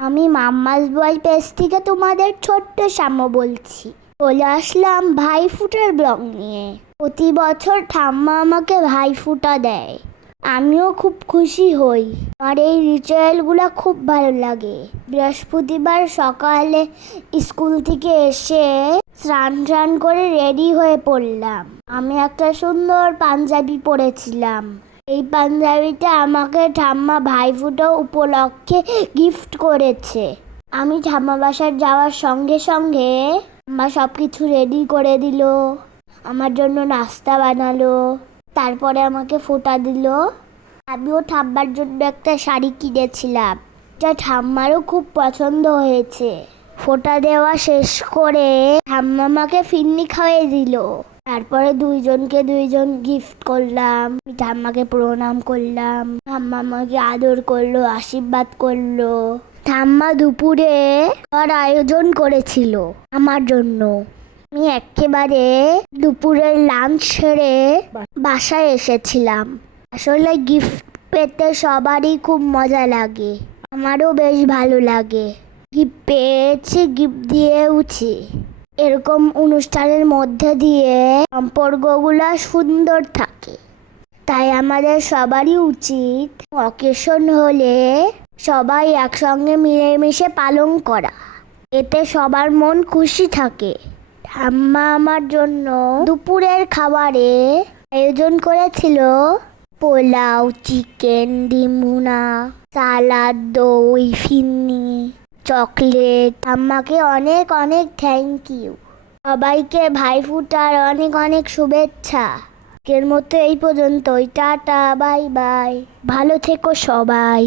আমি মাম্মাস বয় পেজ থেকে তোমাদের ছোট্ট শ্যাম বলছি। চলে আসলাম ভাইফোঁটার ব্লগ নিয়ে। প্রতি বছর ঠাম্মা আমাকে ভাইফোঁটা দেয়, আমিও খুব খুশি হই। আর এই রিচুয়ালগুলো খুব ভালো লাগে। বৃহস্পতিবার সকালে স্কুল থেকে এসে স্নান করে রেডি হয়ে পড়লাম। আমি একটা সুন্দর পাঞ্জাবি পরেছিলাম। এই পাঞ্জাবিটা আমাকে ঠাম্মা ভাইফোঁটা উপলক্ষে গিফট করেছে। আমি ঠাম্মা বাসায় যাওয়ার সঙ্গে সঙ্গে মা সব কিছু রেডি করে দিল, আমার জন্য নাস্তা বানালো, তারপরে আমাকে ফোঁটা দিল। আমিও ঠাম্মার জন্য একটা শাড়ি কিনেছিলাম, যা ঠাম্মারও খুব পছন্দ হয়েছে। ফোঁটা দেওয়া শেষ করে ঠাম্মা আমাকে ফিরনি খাইয়ে দিল। তারপরে দুইজন গিফট করলাম। ঠাম্মাকে প্রণাম করলাম, ঠাম্মা আমাকে আদর করলো, আশীর্বাদ করলো। ঠাম্মা দুপুরে খাওয়ার আয়োজন করেছিল আমার জন্য। আমি একেবারে দুপুরের লাঞ্চ সেরে বাসায় এসেছিলাম। আসলে গিফট পেতে সবারই খুব মজা লাগে, আমারও বেশ ভালো লাগে। গিফট পেয়েছি, গিফট দিয়েওছি। এরকম অনুষ্ঠানের মধ্যে দিয়ে সম্পর্কগুলো সুন্দর থাকে। তাই আমাদের সবারই উচিত অকেশন হলে সবাই একসঙ্গে মিলেমিশে পালন করা। এতে সবার মন খুশি থাকে। ঠাম্মা আমার জন্য দুপুরের খাবারে আয়োজন করেছিল পোলাও, চিকেন, ডিম ভুনা, সালাদ, দই, ফিরনি, চকলেট। ঠাম্মাকে অনেক অনেক থ্যাংক ইউ। সবাইকে ভাইফোঁটার অনেক অনেক শুভেচ্ছা। আজকের মতো এই পর্যন্তই। টাটা, বাই বাই, ভালো থেকো সবাই।